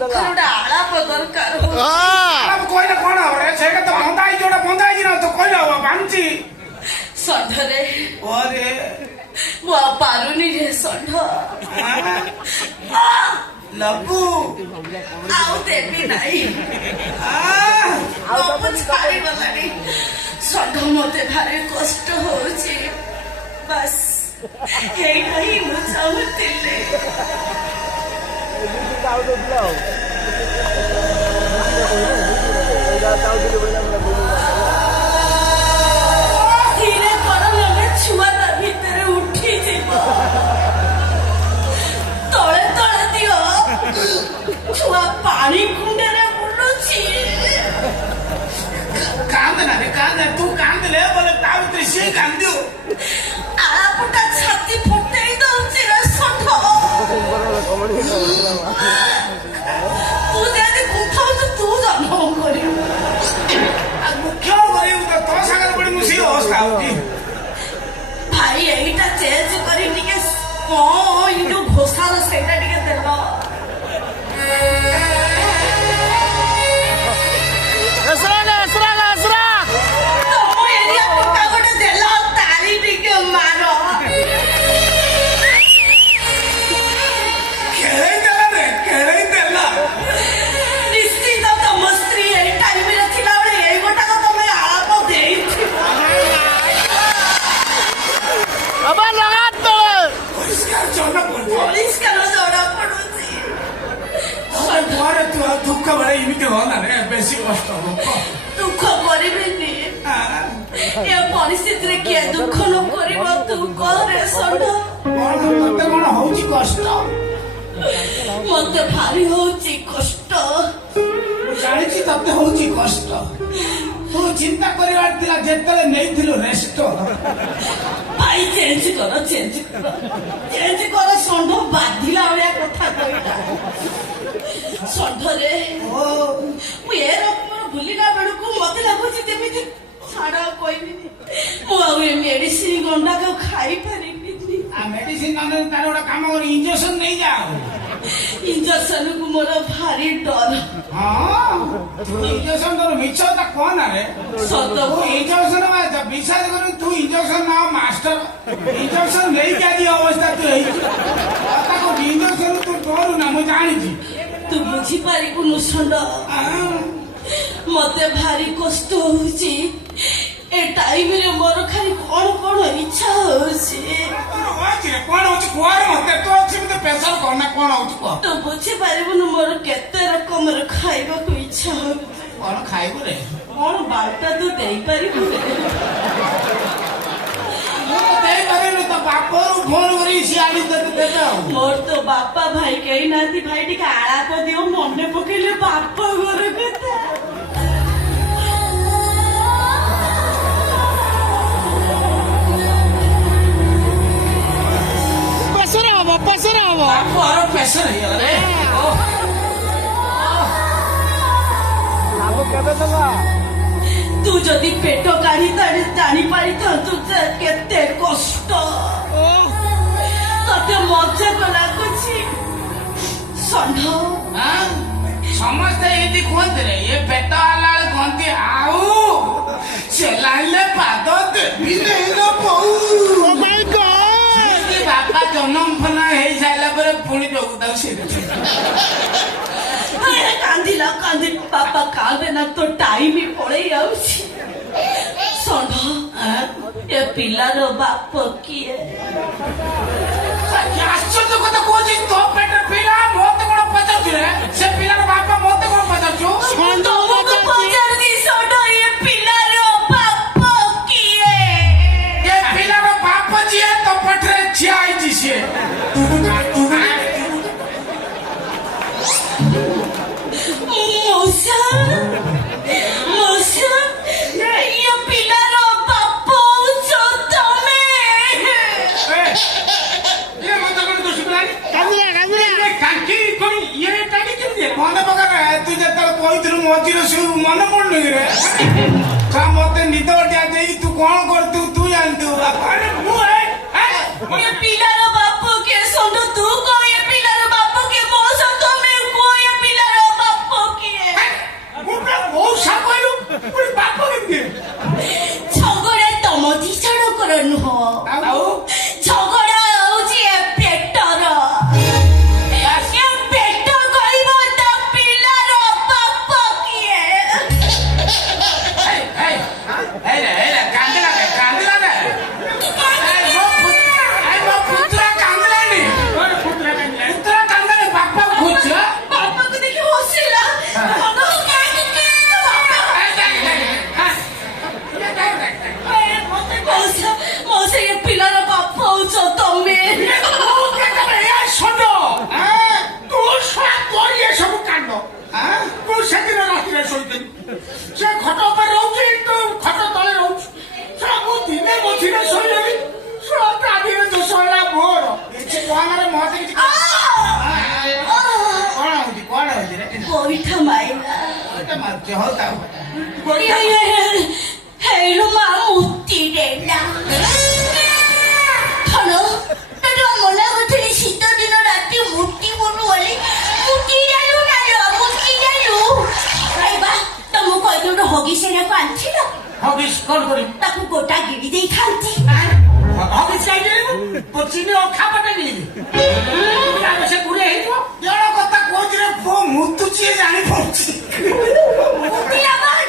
ଦୁଃଖର ଆଳାପ ଦରକାର। କହିଲେ କଣ ହବ ସେଇଟା ତ ବନ୍ଧା ହେଇଛି ଗୋଟେ ବନ୍ଧା ହେଇଛି ନା ତ କହିଲେ ହବ ବାଞ୍ଚି ଷଣ୍ଢରେ ଓରେ ମୁଁ ଆଉ ପାରୁନି ରେ ଷଣ୍ଢ। ଲବୁ ଆଉ ଦେବି ନାହିଁ ଛାଡ଼ିଗଲାଣି। ଷଣ୍ଢ ମତେ ଭାରି କଷ୍ଟ ହଉଛି। ବାସ୍ ଏଇଟା ହିଁ ମୁଁ ଚାହୁଁଥିଲି। ଧୀରେ କର ନହେଲେ ଛୁଆ ତା ଭିତରେ ଉଠିଯିବ। ତଳେ ତଳେ ଦିଅ ଛୁଆ ପାଣି କୁଣ୍ଡରେ ବୁଲୁଛି। କାନ୍ଦନା ରେ କାନ୍ଦେ ତୁ କାନ୍ଦିଲେ ବୋଲେ ତା ଭିତରେ ସିଏ କାନ୍ଦିବ। ଆଳାପଟା ଛାତି ଫୁଟେଇ ଦଉଛି ରେ ଷଣ୍ଢ। ତୁ ଯଦି କୁଥାଉଛୁ ତୁ ଜନ୍ମ କରିବୁ। ମୁଖ୍ୟ କରିବୁ ତ ତୋ ସାଙ୍ଗରେ ପଡି ମୁଁ ସେଇ ଅବସ୍ଥା ହଉଛି। ଭାଇ ଏଇଟା ଚେଞ୍ଜ କରି ଟିକେ କଣ ଏଇ ଯୋଉ ଘୋଷାର ସେଇଟା ଟିକେ ଦେଲ। ତମ ଏରିଆ ପକ୍କା ଗୋଟେ ଦେଲ ତାଳି ଟିକେ ମାର। ଖେଳେଇ ଦେଲା ନିଶ୍ଚିତ ତମ ସ୍ତ୍ରୀ ଏଇ ଟାଇମରେ ଥିଲାବେଳେ ଏଇ ଗୋଟାକ ତମେ ଆଳାପ ଦେଇଥିବ। ପରିଷ୍କାର ଜଣା ପଡୁଛି। ପରିଷ୍କାର ଜଣା ପଡୁଛି। ଘରେ ତୁ ଆଉ ଦୁଃଖ ବେଳେ ଏମିତି ହଅନା ରେ ବେଶୀ କଷ୍ଟ ହବ। ଦୁଃଖ କରିବିନି। ଏ ପରିସ୍ଥିତିରେ କିଏ ଦୁଃଖ ନ କରିବ ତୁ କରେ ଷଣ୍ଢ। ମତେ କଣ ହଉଛି କଷ୍ଟ ମତେ ଭାରି ହଉଛି କଷ୍ଟ। ମୁଁ ଜାଣିଛି ତତେ ହଉଛି କଷ୍ଟ। ତୁ ଚିନ୍ତା କରିବାର ଥିଲା ଯେତେବେଳେ ନେଇଥିଲୁ ରେଷ୍ଟ। ଭାଇ ଚେଞ୍ଜ କର ଷଣ୍ଢ ବାଧିଲା ଭଳିଆ କଥା କହିଲା। ଷଣ୍ଢରେ ମୁଁ ଏ ରକମର ବୁଲିଲା ବେଳକୁ ମତେ ଲାଗୁଛି ଯେମିତି ଛାଡ କହିବିନି। ମୁଁ ଆଉ ଏ ମେଡିସିନ ଗଣ୍ଡାକ ଖାଇପାରିବିନି। ମେଡିସିନ ତାର ଗୋଟେ କାମ କରି ଇଞ୍ଜେକ୍ସନ ନେଇଯାଅ। ଇଞ୍ଜେକ୍ସନକୁ ମୋର ଭାରି ଡର। ଇଞ୍ଜେକ୍ସନ ତୋର ମିଛ କଥା କହନା ରେ। ସତ ଇଞ୍ଜେକ୍ସନ ବିଶ୍ୱାସ କରୁ ତୁ ଇଞ୍ଜେକ୍ସନ ନାଅ ମାଷ୍ଟର। ଇଞ୍ଜେକ୍ସନ ନେଇକି ଆଜି ଅବସ୍ଥା ତୁ ହେଇଛୁ। ତାକୁ ଇଞ୍ଜେକ୍ସନ ତୁ ଡରୁ ନା ମୁଁ ଜାଣିଛି। ତୁ ବୁଝିପାରିବୁନୁ ଷଣ୍ଢ। ମତେ ଭାରି କଷ୍ଟ ହଉଛି। ଏ ଟାଇମରେ ମୋର ଖାଲି କଣ କଣ ଇଚ୍ଛା ହଉଛି। କଣ ହଉଛି କୁଆରେ ମତେ ତୁ ଅଛି ମତେ ପ୍ରେସର କରନା କଣ ହଉଛି କୁହ। ତୁ ବୁଝିପାରିବୁନୁ ମୋର କେତେ ରକମର ଖାଇବାକୁ ଇଚ୍ଛା ହଉଛି। କଣ ଖାଇବୁ ରେ? କଣ ବାର୍ତ୍ତା ତୁ ଦେଇପାରିବୁ? ଦେଇପାରିବୁ ତ ବାପରୁ ଫୋନ କରି ସିଏ ଆଣି ଦେବେ ଆଉ। ମୋର ତ ବାପା ଭାଇ କେହି ନାହାନ୍ତି। ଭାଇ ଟିକେ ଆଳାପ ଦିଅ ମନେ ପକେଇଲେ ବାପ ଘର କଥା। ପ୍ରେସର ହବ ବାପର ପ୍ରେସର ହେଇଗଲା ରେ। ତୁ ଯଦି ପେଟ କାଢି ଜାଣି ପାରିଥାନ୍ତୁ କେତେ କଷ୍ଟ। ତତେ ମଜା ଲାଗୁଛି ଷଣ୍ଢ। ସମସ୍ତେ ଏମିତି କୁହନ୍ତି ରେ ଏ ପେଟ ହେଲା ବେଳେ କୁହନ୍ତି ଆଉ ଚେଲାଇଲେ ପାଦ ଦେବି ବାପା ଜନ୍ମ ଫନ ହେଇସାରିଲା ପରେ ପୁଣି ଯୋଗୁ ତାକୁ ସେଇଟା କାନ୍ଦିଲା ବାପା କାନ୍ଦେ ନା ତ ଟାଇମ ପଳେଇ ଯାଉଛି। ଷଣ୍ଢ ଏ ପିଲାର ବାପ କିଏ? ଆଶ୍ଚର୍ଯ୍ୟ କଥା କହୁଛି ତୋ ପେଟରେ ପିଲା ମତେ କଣ ପଚାରୁଛୁ ରେ? ସେ ପିଲାର ବାପା ମତେ କଣ ପଚାରୁଛୁ? ପଚାରୁଛି ଷଣ୍ଢ ଏ ପିଲାର ବାପ କିଏ? ଏ ପିଲାର ବାପ ଯିଏ ତୋ ପେଟରେ ଠିଆ ହେଇଛି ସିଏ। ପିଲାର ବାପ ତମେ। ମନେ ପକା ତୁ ଯେତେବେଳେ କହିଥିଲୁ ମଝିରେ ସବୁ ମନେ ପଡୁନି ରେ? ମତେ ନିଦ ଦେଇକି ତୁ କଣ କରୁଥିବୁ ତୁ ଜାଣିଥିବୁ ବାପା। ପିଲାର ବାପ କିଏ ଷଣ୍ଢ? ତୁ କହ ଏ ପିଲାର ବାପ କିଏ? ମୋ ତମେ କୁହ ଏ ପିଲାର ପରୀକ୍ଷା ମାଇଲା ଏଟା ମାରୁଛି ହଉ ତାଉ ହେଇଲୋ ମା ମୁତି ଦେଲା ହଣ ତୋର ମନା କରୁଥିଲି ଶୀତ ଦିନ ରାତି ମୁଟି ବନୁ ବୋଲି ମୁଟି ଦେଲୁ ରାଇବା ତମକୁ କହିଲି ଗୋଟେ ହଗି ସେନାକୁ ଆଣିଥିଲ ହବିଷ କଣ କରିବି ତାକୁ ଗୋଟା ଗିରି ଦେଇଥାନ୍ତି ହବିଷ କାହିଁକି ଚିନି ଅଖା ପଟେ ନେଇବି ସେ ପୁରେ ହେଇଯିବ ଜଣ କଥା କହୁଛି ରେ ପୁଅ ମୁତୁଛି ଜାଣିପାରୁଛି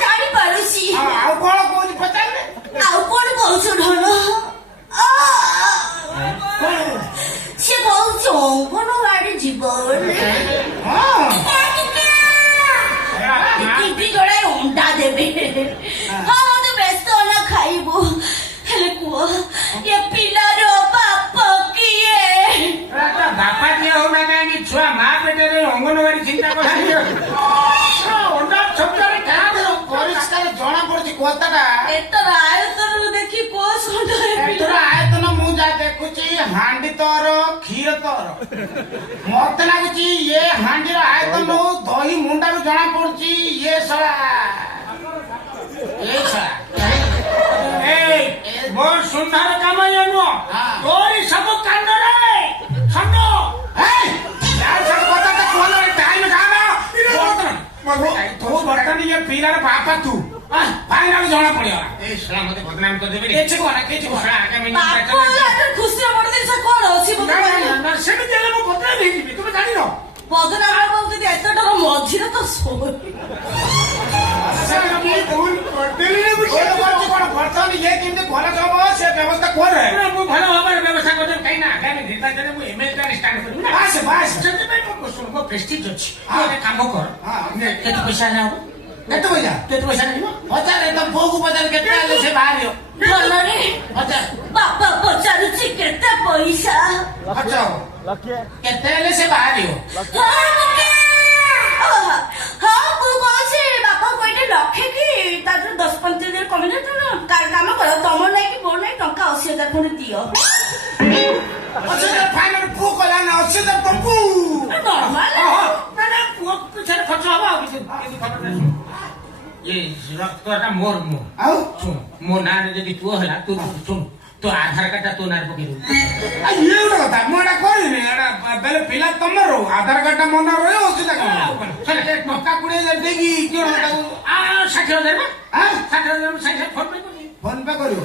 ଜାଣିପାରୁଛି ଆଉ କଣ କହୁଛି ପଚାରିଲେ ଆଉ କଣ କହୁଛୁ ଢୋଲ ସେ କହୁଛି ଅଙ୍ଗନବାଡି ଯିବ ବୋଲି ଟିଭି ଯୋଡ଼େ ଅଣ୍ଡା ଦେବେ ହଁ ମତେ ବ୍ୟସ୍ତ ନା ଖାଇବୁ ହେଲେ କୁହ ଏ ପିଲାର ବାପ କିଏ ବାପା କିଏ ହଉନା କାହିଁକି ଛୁଆ ମା ପେଟରେ ଅଙ୍ଗନବାଡି ଚିନ୍ତା କରୁଛନ୍ତି ଅଣ୍ଡା ଛୋଟରେ ପରିଷ୍କାର ଜଣା ପଡୁଛି କଥାଟା ଏତର ଆୟତନରୁ ଦେଖି କୋଉ ଏଥର ଆୟତନ ମୁଁ ଯାହା ଦେଖୁଛି ହାଣ୍ଡି ତର କ୍ଷୀର ତର ମତେ ଲାଗୁଛି ଇଏ ହାଣ୍ଡିର ଆୟତନ ଦହି ମୁଣ୍ଡାରୁ ଜଣା ପଡୁଛି ଇଏ ଶଳା ମୋ ସୁନ୍ଦର କାମ ଇଏ ନୁହଁ ତୋରି ସବୁ କାଣ୍ଡରେ ଖଣ୍ଡ ତୁ ବର୍ତ୍ତମାନ ଇଏ ପିଲାର ବାପା ତୁ ଫାଇନାଲ ଜଣା ପଡିଗଲା ମତେ ବଦନାମ କରିଦେବି କିଛି କହନା ଖୁସିର ବଡ ଜିନିଷ କଣ ଅଛି ସେମିତି ହେଲେ ମୁଁ ବଦନାମ ହେଇଯିବି ତୁମେ ଜାଣିନ ବଦନାମ ଯଦି ଏତେ ଡର ମଝିରେ ତ ଶୋଇ ବର୍ତ୍ତମାନ ଇଏ କେମିତି ଭଲ ହବ ସେ ବ୍ୟବସ୍ଥା କରେ ମୁଁ ଭଲ ଭାବରେ ବ୍ୟବସ୍ଥା କରିଦେବି କାହିଁକି ନା ଆଗାମୀ ନିର୍ବାଚନରେ ମୁଁ ଏମଏଲଏ ଷ୍ଟାର୍ଟ କରିବି ସେଥିପାଇଁ ମୋ ପ୍ରେଷ୍ଟିଜ୍ ଅଛି କାମ କର କେତେ ପଇସା ନେବ କେତେ ପଇସା ନେବ ପଚାରେ ତ ପୁଅକୁ ପଚାରେ କେତେ ହେଲେ ସେ ବାହାରିବ ଭଲରେ ପଚାର ବାପା ପଚାରୁଛି କେତେ ପଇସା କେତେ ହେଲେ ସେ ବାହାରିବ ହଁ ମୁଁ କହୁଛି ବାପା କହିଲେ ଲକ୍ଷେ କି ତାପରେ 10-15,000 କମିଲେ କାମ କର ତମର ନାଇଁ କି ମୋର ନାଇଁ ଟଙ୍କା 80,000 ଖଣ୍ଡେ ଦିଅ 80,000 ଫାଇନାଲ ପୁଅ କହିଲା ନା 80,000 ତମକୁ ନର୍ମାଲ ପୁଅ ପିଛାରେ ଖର୍ଚ୍ଚ ହବ ଆଉ କିଛି ରକ୍ତଟା ମୋର ମୁଁ ଆଉ ଶୁଣ ମୋ ନାଁରେ ଯଦି ପୁଅ ହେଲା ତୁ ଶୁଣ ତୋ ଆଧାର କାର୍ଡଟା ତୋ ନାଁରେ ପକେଇଦେବୁ ଇଏ ଗୋଟେ କଥା ମୁଁ ଏଇଟା କହିନି ଏଇଟା ବେଲେ ପିଲା ତମର ଆଧାର କାର୍ଡଟା ମୋ ନାଁ ରହିବ ଅସୁବିଧା କଣ ଟଙ୍କା 20,000 ଦେଇକି କିଣ ତାକୁ 60,000 60,000 ଫୋନ ପେ କରିବ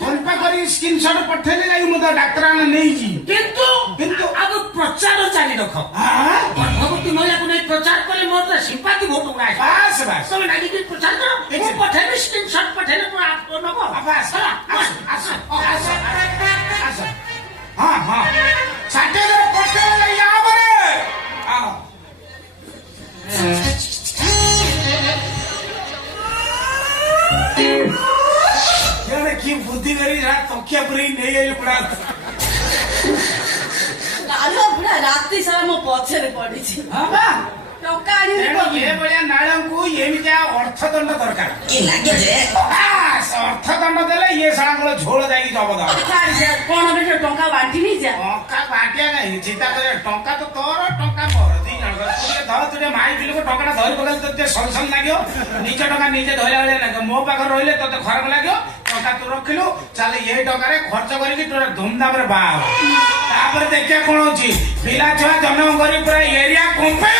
ଫୋନ ପେ କରି ସ୍କ୍ରିନଶଟ ପଠେଇଲେ ଯାଇକି ମୁଁ ତ ଡାକ୍ତରଖାନା ନେଇଛି କିନ୍ତୁ ଆଗ ପ୍ରଚାର ଚାଲି ରଖ ଗର୍ଭବତୀ ମହିଳାକୁ ନେଇ ପ୍ରଚାର କଲେ ମୋର ସିମ୍ପାତି ଭୋଟ ଗୁଡା ତମେ ଲାଗିକି ପ୍ରଚାର କର ମୁଁ ପଠେଇବି ସ୍କ୍ରିନଶଟ ପଠେଇଲେ ମୁଁ ନବ ହଁ ହଁ 60,000 ପଠେଇଲେ ୟାପରେ କି ବୁଦ୍ଧି କରି ତକିଆ ପୁରୀ ନେଇଗଲି ପୁରା ପୁରା ରାତି ସାରା ମୋ ପଛରେ ପଡିଛି ଟଙ୍କା ଏଭଳିଆ ନାଳଙ୍କୁ ଏମିତିଆ ଅର୍ଥଦଣ୍ଡ ଦରକାର ଅର୍ଥଦଣ୍ଡ ଦେଲେ ଇଏ ସାଳାଙ୍କର ଝୋଳ ଯାଇକି ଜବଦ କଣ ଟଙ୍କା ବାଣ୍ଟିନି ଟଙ୍କା ବାଣ୍ଟିଆ ନାହିଁ ଚିନ୍ତା କରିବା ଟଙ୍କା ତ ତୋର ଟଙ୍କା ମୋର 2 ଜଣ ଧର ତୁ ଟିକେ ମାଇ ପିଲକୁ ଟଙ୍କାଟା ଧରି ପକେଇଲେ ତୋତେ ସଲସଲ ଲାଗିବ ନିଜ ଟଙ୍କା ନିଜେ ଧରିଲା ଭଳିଆ ଲାଗିବ ମୋ ପାଖରେ ରହିଲେ ତୋତେ ଖରାପ ଲାଗିବ ଟଙ୍କା ତୁ ରଖିଲୁ ଚାଲେ ଏଇ ଟଙ୍କାରେ ଖର୍ଚ୍ଚ କରିକି ତୋର ଧୁମଧାମରେ ବାହା ହବ ତାପରେ ଦେଖିବା କଣ ହଉଛି ପିଲା ଛୁଆ ଜନ୍ମ କରି ପୁରା ଏରିଆ କମ୍ପେଇ